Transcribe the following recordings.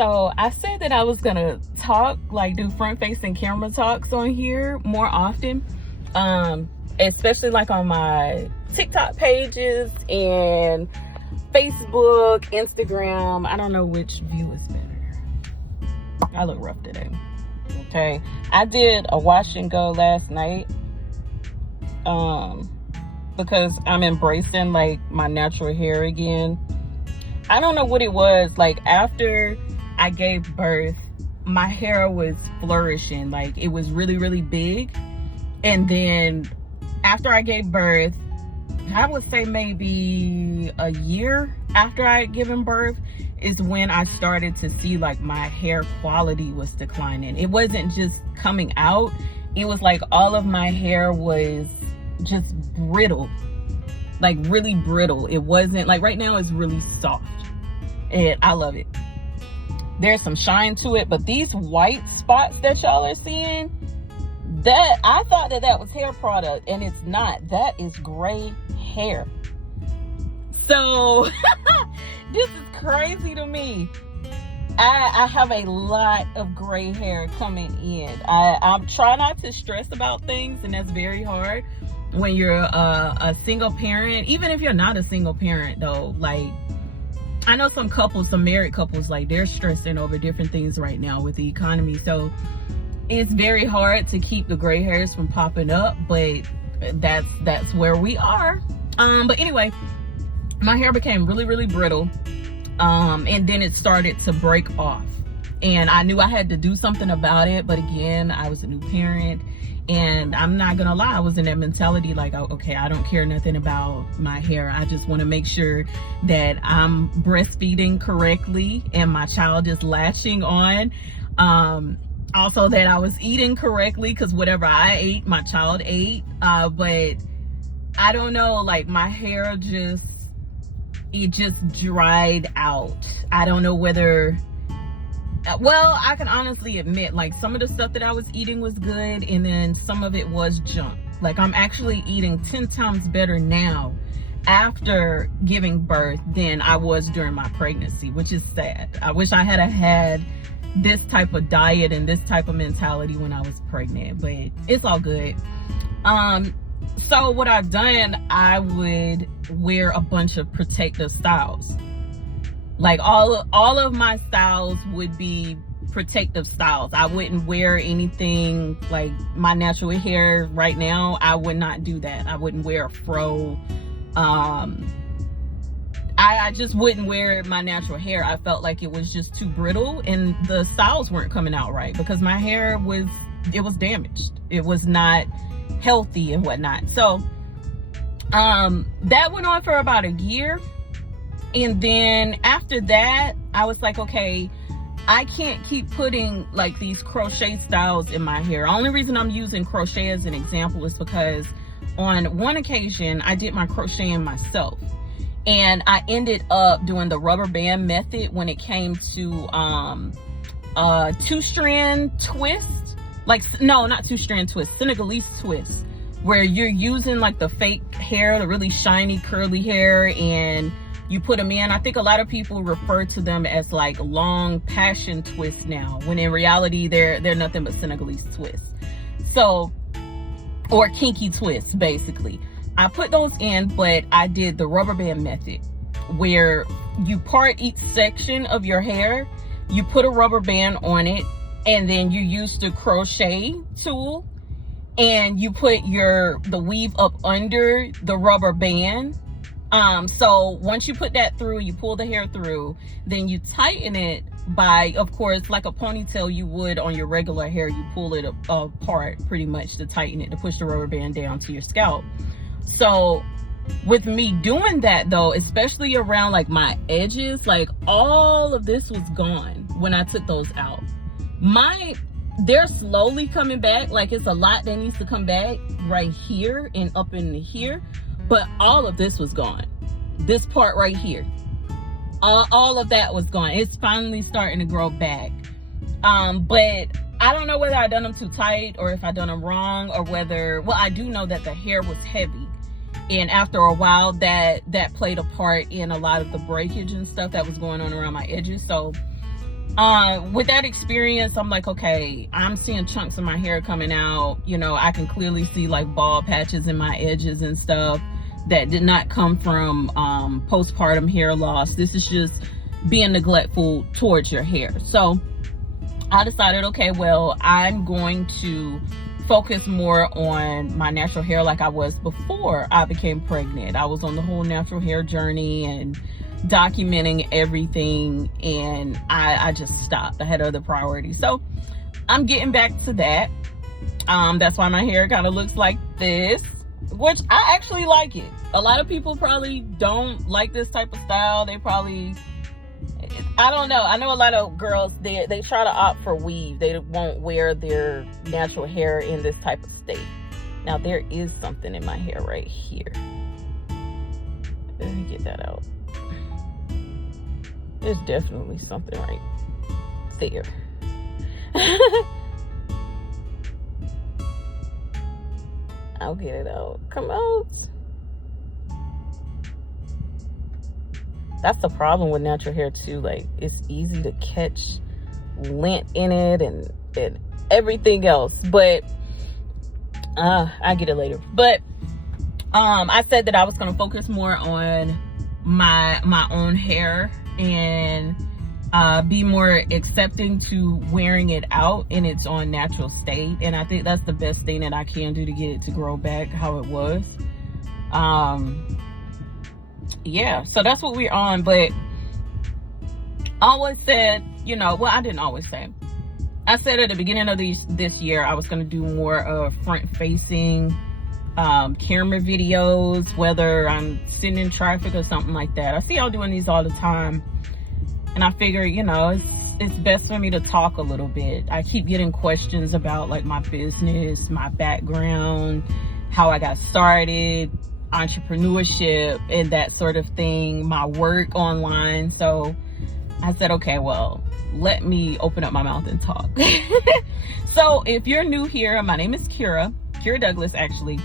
So I said that I was gonna talk, like do front-facing camera talks on here more often, especially like on my TikTok pages and Facebook, Instagram. I don't know which view is better. I look rough today. Okay, I did a wash and go last night, because I'm embracing like my natural hair again. I don't know what it was, like after I gave birth, my hair was flourishing, like it was really, really big. And then after I gave birth, I would say maybe a year after I had given birth is when I started to see like my hair quality was declining. It wasn't just coming out, it was like all of my hair was just brittle, like really brittle. It wasn't like, right now it's really soft and I love it. There's some shine to it, but these white spots that y'all are seeing, that I thought that was hair product, and it's not. That is gray hair. So this is crazy to me. I have a lot of gray hair coming in. I'm trying not to stress about things, and that's very hard when you're a single parent. Even if you're not a single parent though, like I know some couples, some married couples, like they're stressing over different things right now with the economy. So it's very hard to keep the gray hairs from popping up, but that's where we are. But anyway, my hair became really, really brittle. And then it started to break off. And I knew I had to do something about it. But again, I was a new parent. And I'm not gonna lie, I was in that mentality like, oh, okay, I don't care nothing about my hair. I just wanna make sure that I'm breastfeeding correctly and my child is latching on. Also that I was eating correctly, because whatever I ate, my child ate. But I don't know, like my hair it just dried out. I don't know whether, well, I can honestly admit, like some of the stuff that I was eating was good, and then some of it was junk. Like I'm actually eating 10 times better now after giving birth than I was during my pregnancy, which is sad. I wish I had this type of diet and this type of mentality when I was pregnant, but it's all good. So what I've done, I would wear a bunch of protective styles. Like all of my styles would be protective styles. I wouldn't wear anything like my natural hair right now. I would not do that. I wouldn't wear a fro. I just wouldn't wear my natural hair. I felt like it was just too brittle and the styles weren't coming out right because my hair was damaged. It was not healthy and whatnot. So that went on for about a year. And then after that, I was like, okay, I can't keep putting like these crochet styles in my hair. Only reason I'm using crochet as an example is because on one occasion I did my crocheting myself. And I ended up doing the rubber band method when it came to 2-strand twist. Like, no, not 2-strand twist, Senegalese twist, where you're using like the fake hair, the really shiny curly hair, and you put them in. I think a lot of people refer to them as like long passion twists now, when in reality they're nothing but Senegalese twists. So, or kinky twists basically. I put those in, but I did the rubber band method where you part each section of your hair, you put a rubber band on it, and then you use the crochet tool and you put the weave up under the rubber band. So once you put that through, you pull the hair through, then you tighten it by, of course, like a ponytail you would on your regular hair. You pull it apart pretty much to tighten it, to push the rubber band down to your scalp. So with me doing that though, especially around like my edges, like all of this was gone when I took those out. They're slowly coming back. Like it's a lot that needs to come back right here and up in here, but all of this was gone. This part right here, all of that was gone. It's finally starting to grow back. But I don't know whether I done them too tight or if I done them wrong, or whether, well, I do know that the hair was heavy. And after a while that played a part in a lot of the breakage and stuff that was going on around my edges. So with that experience, I'm like, okay, I'm seeing chunks of my hair coming out. You know, I can clearly see like bald patches in my edges and stuff that did not come from postpartum hair loss. This is just being neglectful towards your hair. So I decided, okay, well, I'm going to focus more on my natural hair like I was before I became pregnant. I was on the whole natural hair journey and documenting everything, and I just stopped. I had other priorities. So I'm getting back to that. That's why my hair kind of looks like this, which I actually like it. A lot of people probably don't like this type of style. They probably, I don't know. I know a lot of girls, they try to opt for weave. They won't wear their natural hair in this type of state. Now there is something in my hair right here. Let me get that out. There's definitely something right there. I'll get it out. Come out. That's the problem with natural hair too. Like, it's easy to catch lint in it and everything else. But I get it later. But I said that I was going to focus more on my own hair and be more accepting to wearing it out in its own natural state. And I think that's the best thing that I can do to get it to grow back how it was. Yeah, so that's what we're on. But I always said, you know, well, I didn't always say. I said at the beginning of this year I was going to do more of front-facing camera videos, whether I'm sitting in traffic or something like that. I see y'all doing these all the time, and I figure, you know, it's best for me to talk a little bit. I keep getting questions about like my business, my background, how I got started, entrepreneurship and that sort of thing, my work online. So I said, okay, well, let me open up my mouth and talk. So if you're new here, my name is Kira Douglas, actually.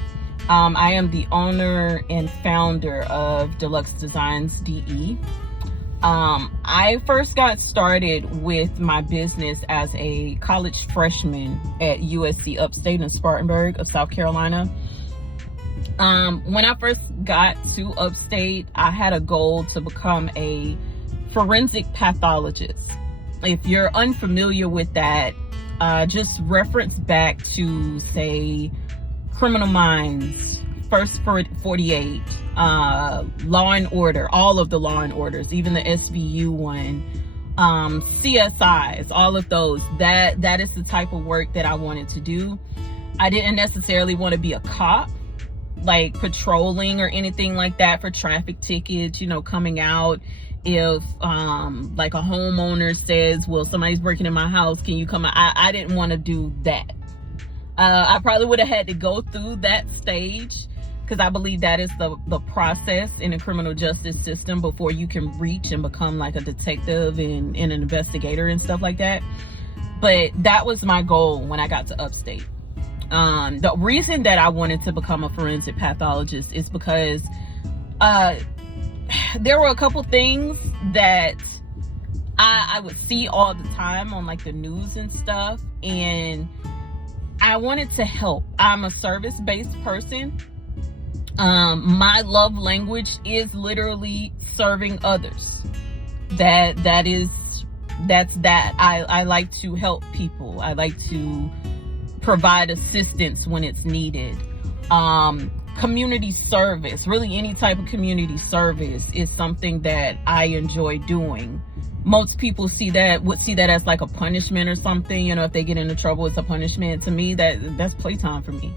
I am the owner and founder of Deluxe Designs DE. I first got started with my business as a college freshman at USC Upstate in Spartanburg of South Carolina. When I first got to Upstate, I had a goal to become a forensic pathologist. If you're unfamiliar with that, just reference back to, say, Criminal Minds, First 48, Law and Order, all of the Law and Orders, even the SVU one, CSIs, all of those. That is the type of work that I wanted to do. I didn't necessarily want to be a cop, like patrolling or anything like that for traffic tickets, you know, coming out if like a homeowner says, well, somebody's breaking in my house, can you come out? I didn't want to do that. I probably would have had to go through that stage, because I believe that is the process in the criminal justice system before you can reach and become like a detective and an investigator and stuff like that. But that was my goal when I got to Upstate. The reason that I wanted to become a forensic pathologist is because there were a couple things that I would see all the time on like the news and stuff, and I wanted to help. I'm a service-based person. My love language is literally serving others. That's that. I like to help people. I like to provide assistance when it's needed. Community service, really any type of community service, is something that I enjoy doing. Most people would see that as like a punishment or something. You know, if they get into trouble, it's a punishment. To me, that's playtime for me.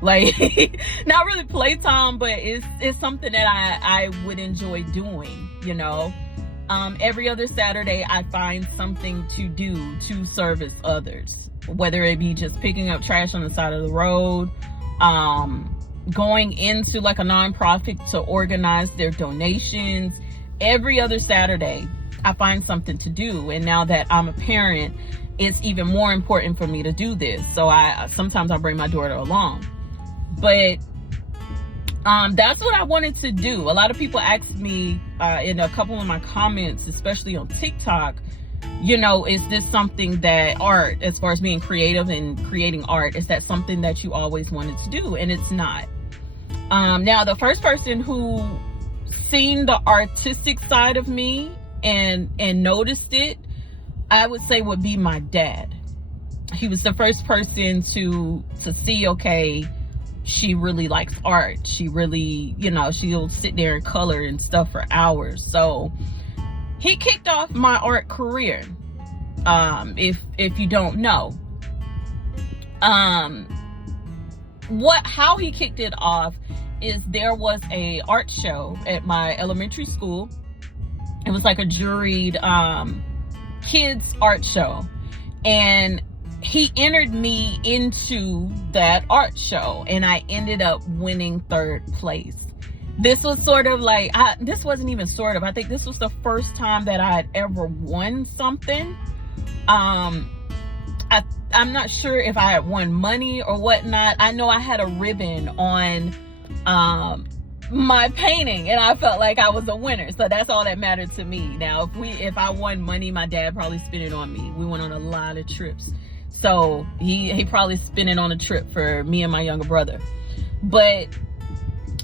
Like, not really playtime, but it's something that I would enjoy doing, you know. Every other Saturday, I find something to do to service others, whether it be just picking up trash on the side of the road, going into like a nonprofit to organize their donations. Every other Saturday, I find something to do. And now that I'm a parent, it's even more important for me to do this. So sometimes I bring my daughter along. But that's what I wanted to do. A lot of people ask me in a couple of my comments, especially on TikTok, Is this something that art, as far as being creative and creating art, is that something that you always wanted to do? And it's not. Now, the first person who seen the artistic side of me and noticed it, I would say would be my dad. He was the first person to see, okay, she really likes art. She really, she'll sit there and color and stuff for hours. So he kicked off my art career. If you don't know, how he kicked it off is there was a art show at my elementary school. It was like a juried kids art show, and he entered me into that art show, and I ended up winning 3rd place. This was sort of like, this wasn't even sort of, I think this was the first time that I had ever won something. I'm not sure if I had won money or whatnot. I know I had a ribbon on my painting, and I felt like I was a winner. So that's all that mattered to me. Now, if I won money, my dad probably spent it on me. We went on a lot of trips. So he probably spent it on a trip for me and my younger brother. But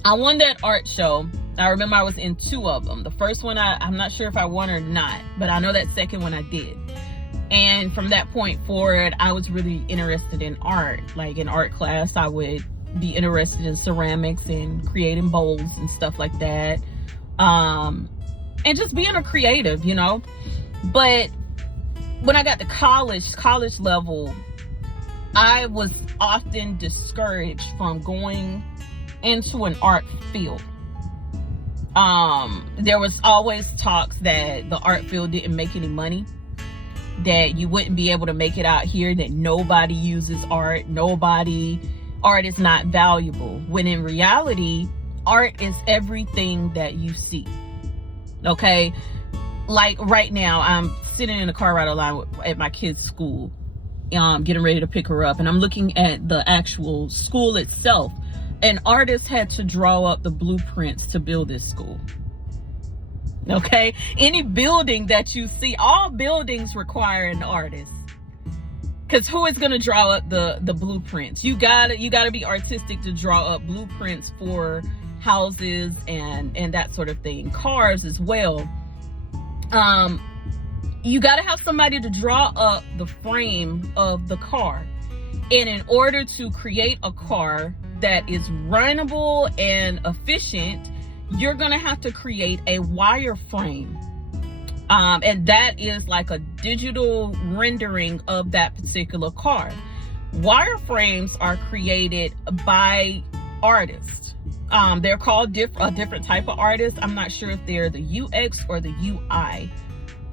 I won that art show. I remember I was in 2 of them. The first one, I'm not sure if I won or not, but I know that second one I did. And from that point forward, I was really interested in art. Like in art class, I would be interested in ceramics and creating bowls and stuff like that. And just being a creative, But when I got to college level, I was often discouraged from going into an art field. There was always talks that the art field didn't make any money, that you wouldn't be able to make it out here, that nobody uses art, art is not valuable, when in reality, art is everything that you see. Okay? Like right now, I'm sitting in a car ride line at my kid's school, getting ready to pick her up, and I'm looking at the actual school itself. An artist had to draw up the blueprints to build this school. Okay? Any building that you see, all buildings require an artist. Because who is going to draw up the blueprints? You gotta be artistic to draw up blueprints for houses and that sort of thing. Cars as well. You got to have somebody to draw up the frame of the car. And in order to create a car that is runnable and efficient, you're going to have to create a wireframe. And that is like a digital rendering of that particular car. Wireframes are created by artists. They're called a different type of artist. I'm not sure if they're the UX or the UI.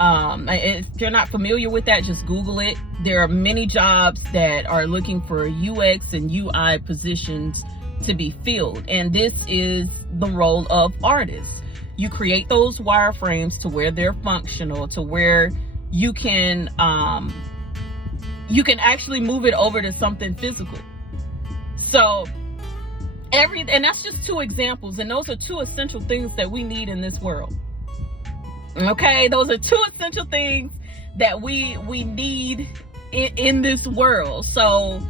If you're not familiar with that, just Google it. There are many jobs that are looking for UX and UI positions to be filled, and this is the role of artists. You create those wireframes to where they're functional, to where you can actually move it over to something physical. So and that's just 2 examples, and those are 2 essential things that we need in this world. Okay, those are 2 essential things that we need in this world. So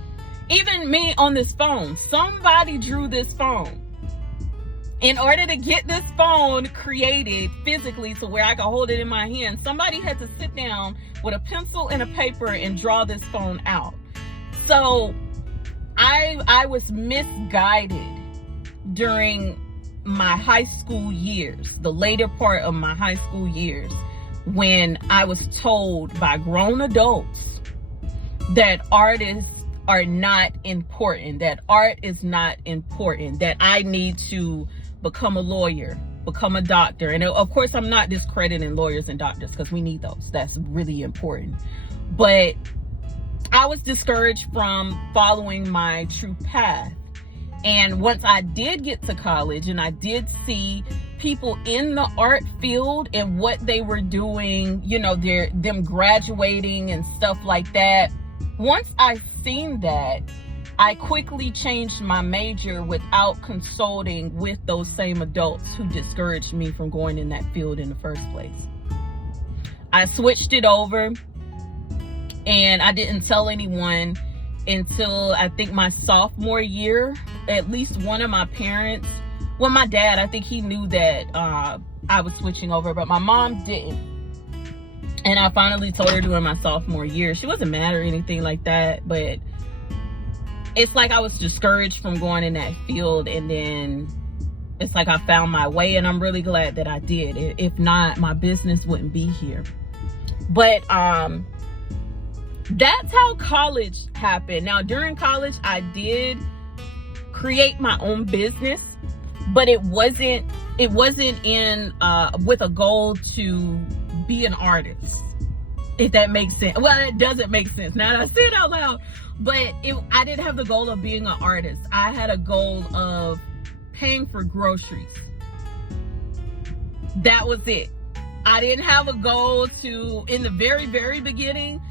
even me on this phone, somebody drew this phone. In order to get this phone created physically to where I can hold it in my hand, somebody had to sit down with a pencil and a paper and draw this phone out. So I was misguided during my high school years, the later part of my high school years, when I was told by grown adults that artists are not important, that art is not important, that I need to become a lawyer, become a doctor. And of course, I'm not discrediting lawyers and doctors, because we need those. That's really important. But I was discouraged from following my true path. And once I did get to college and I did see people in the art field and what they were doing, them graduating and stuff like that. Once I seen that, I quickly changed my major without consulting with those same adults who discouraged me from going in that field in the first place. I switched it over, and I didn't tell anyone until I think my sophomore year. At least one of my parents, well, my dad, I think he knew that I was switching over, but my mom didn't. And I finally told her during my sophomore year. She wasn't mad or anything like that, but it's like I was discouraged from going in that field, and then it's like I found my way, and I'm really glad that I did. If not, my business wouldn't be here. But that's how college happened. Now, during college, I did create my own business, but it wasn't in with a goal to be an artist, if that makes sense. Well, it doesn't make sense now that I say it out loud, but I didn't have the goal of being an artist. I had a goal of paying for groceries. That was it. I didn't have a goal to, in the very, very beginning,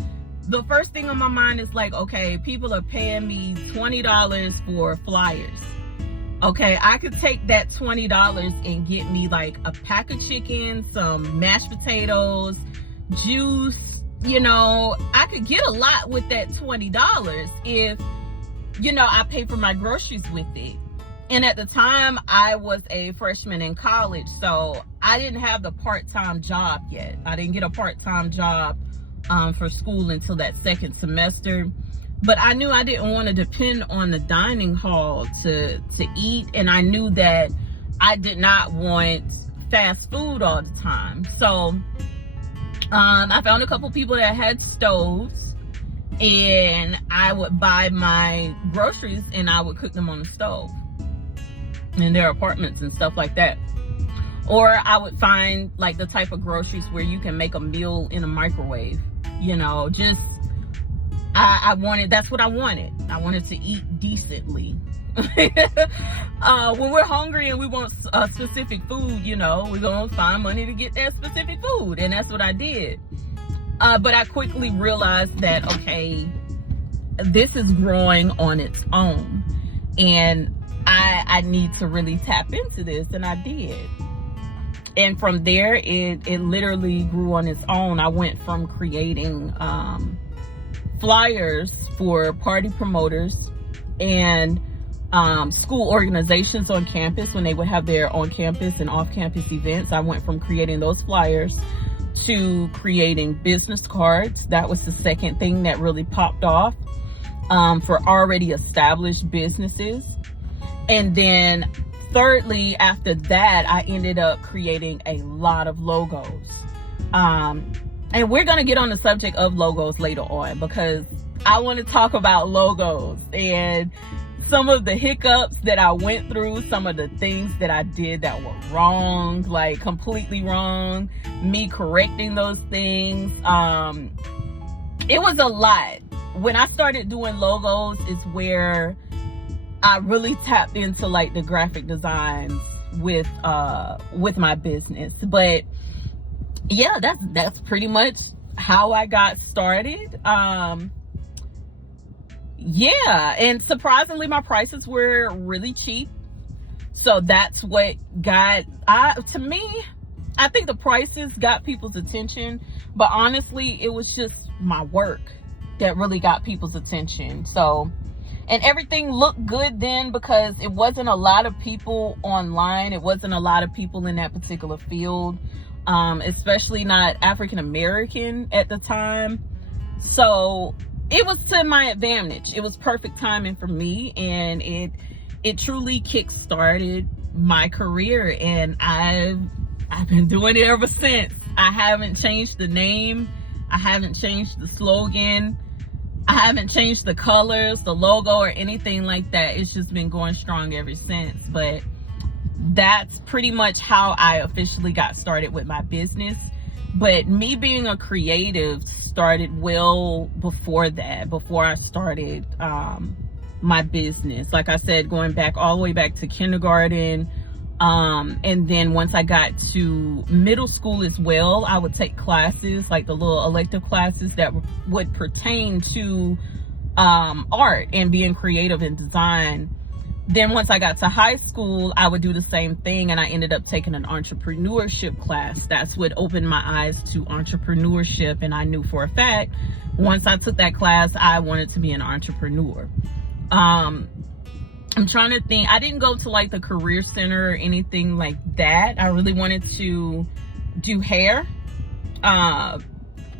the first thing on my mind is like, okay, people are paying me $20 for flyers. Okay, I could take that $20 and get me like a pack of chicken, some mashed potatoes, juice. You know, I could get a lot with that $20 if, you know, I pay for my groceries with it. And at the time, I was a freshman in college, so I didn't have the part-time job yet. I didn't get a part-time job for school until that second semester. But I knew I didn't want to depend on the dining hall to eat, and I knew that I did not want fast food all the time. So I found a couple people that had stoves, and I would buy my groceries and I would cook them on the stove in their apartments and stuff like that. Or I would find like the type of groceries where you can make a meal in a microwave. You know, just that's what I wanted. I wanted to eat decently. When we're hungry and we want a specific food, you know, we're going to find money to get that specific food. And that's what I did. But I quickly realized that, okay, this is growing on its own. And I need to really tap into this. And I did. And from there, it literally grew on its own. I went from creating flyers for party promoters and school organizations on campus when they would have their on-campus and off-campus events. I went from creating those flyers to creating business cards. That was the second thing that really popped off for already established businesses. And then thirdly, after that, I ended up creating a lot of logos. And we're going to get on the subject of logos later on, because I want to talk about logos and some of the hiccups that I went through, some of the things that I did that were wrong, like completely wrong, me correcting those things. It was a lot. When I started doing logos is where I really tapped into like the graphic designs with my business. But yeah, that's pretty much how I got started. Yeah, and surprisingly, my prices were really cheap. So that's what to me, I think the prices got people's attention, but honestly, it was just my work that really got people's attention. So, and everything looked good then because it wasn't a lot of people online. It wasn't a lot of people in that particular field, especially not African American at the time. So it was to my advantage. It was perfect timing for me, and it truly kick-started my career, and I've been doing it ever since. I haven't changed the name. I haven't changed the slogan. I haven't changed the colors, the logo, or anything like that. It's just been going strong ever since. But that's pretty much how I officially got started with my business. But me being a creative started well before that, before I started my business. Like I said, going back all the way back to kindergarten. And then once I got to middle school as well, I would take classes, like the little elective classes that would pertain to art and being creative and design. Then once I got to high school, I would do the same thing, and I ended up taking an entrepreneurship class. That's what opened my eyes to entrepreneurship, and I knew for a fact once I took that class, I wanted to be an entrepreneur. I'm trying to think. I didn't go to like the career center or anything like that. I really wanted to do hair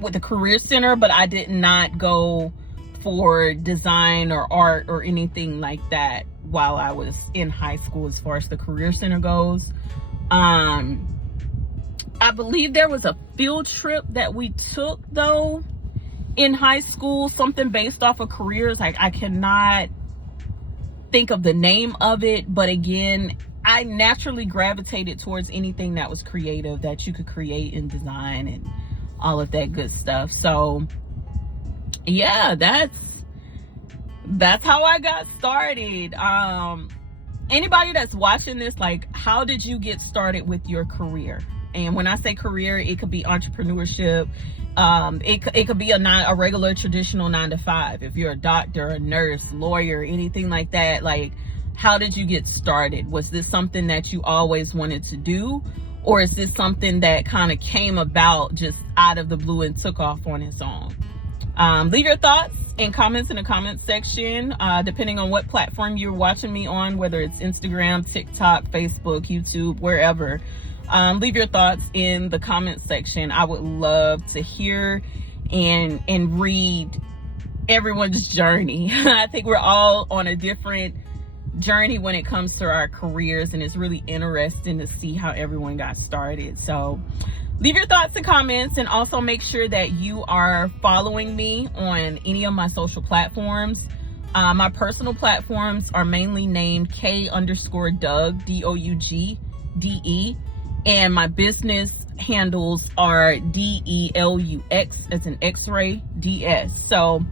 with the career center, but I did not go for design or art or anything like that while I was in high school as far as the career center goes. I believe there was a field trip that we took though in high school, something based off of careers. Like, I cannot think of the name of it, but again, I naturally gravitated towards anything that was creative, that you could create and design and all of that good stuff. So yeah, that's how I got started. Anybody that's watching this, like, how did you get started with your career? And when I say career, it could be entrepreneurship. It could be a regular traditional 9-to-5. If you're a doctor, a nurse, lawyer, anything like that, like, how did you get started? Was this something that you always wanted to do? Or is this something that kind of came about just out of the blue and took off on its own? Leave your thoughts and comments in the comment section, depending on what platform you're watching me on, whether it's Instagram, TikTok, Facebook, YouTube, wherever. Leave your thoughts in the comment section. I would love to hear and read everyone's journey. I think we're all on a different journey when it comes to our careers, and it's really interesting to see how everyone got started. So leave your thoughts and comments, and also make sure that you are following me on any of my social platforms. My personal platforms are mainly named K_Doug, DOUGDE, and my business handles are DELUX as in X-ray DS. So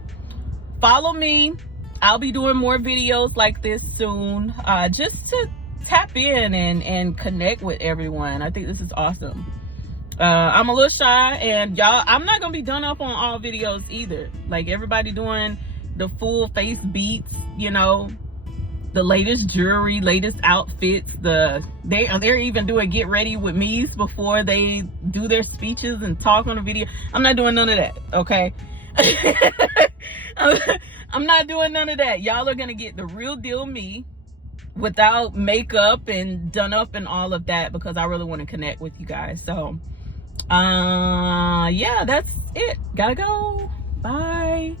follow me. I'll be doing more videos like this soon, just to tap in and connect with everyone. I think this is awesome. I'm a little shy, and y'all, I'm not gonna be done up on all videos either. Like, everybody doing the full face beats, you know, the latest jewelry, latest outfits. They're even doing get ready with me's before they do their speeches and talk on the video. I'm not doing none of that, okay? I'm not doing none of that. Y'all are gonna get the real deal me without makeup and done up and all of that, because I really want to connect with you guys. So yeah, that's it. Gotta go. Bye.